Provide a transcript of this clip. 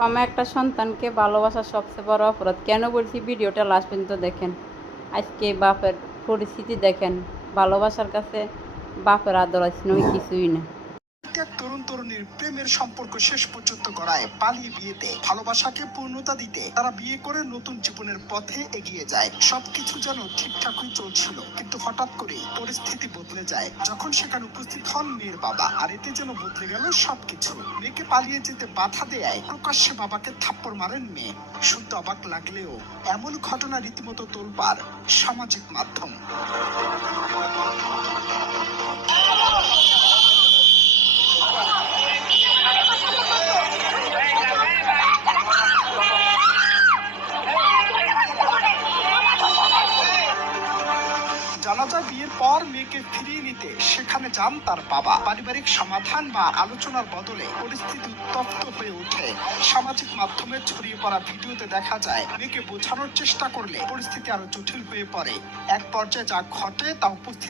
আমার একটা সন্তানকে ভালোবাসার সবচেয়ে বড় অপরাধ। কেন বলছি ভিডিওটা লাস্ট পর্যন্ত দেখেন। আজকে বাপের পরিস্থিতি দেখেন। ভালোবাসার কাছে বাপের আদর আছে নয় কিছুই না। এক তরুণ তরুণীর প্রেমের সম্পর্ক শেষ পর্যন্ত গড়ায় পালিয়ে বিয়েতে। ভালোবাসাকে পূর্ণতা দিতে তারা বিয়ে করে নতুন জীবনের পথে এগিয়ে যায়। সবকিছু যেন ঠিকঠাকই চলছিল, কিন্তু হঠাৎ করে পরিস্থিতি বদলে যায় যখন সেখানে উপস্থিত হন মেয়ের বাবা। আর এতে যেন বদলে গেল সবকিছু। মেয়েকে পালিয়ে যেতে বাধা দেয়, প্রকাশ্যে বাবাকে থাপ্পড় মারেন মেয়ে। শুনতে অবাক লাগলেও এমন ঘটনা রীতিমতো তোলপাড় সামাজিক মাধ্যম। জানা যায় বিয়ের পর মেয়েকে ফিরিয়ে নিতে সেখানে যান তার বাবা। পারিবারিক সমাধান বা আলোচনার বদলে পরিস্থিতি উত্তপ্ত হয়ে ওঠে। সামাজিক মাধ্যমে ছড়িয়ে পড়া ভিডিওতে দেখা যায় মেয়েকে বোঝানোর চেষ্টা করলে পরিস্থিতি আরো জটিল হয়ে পড়ে। এক পর্যায়ে যা ঘটে তা উপস্থিত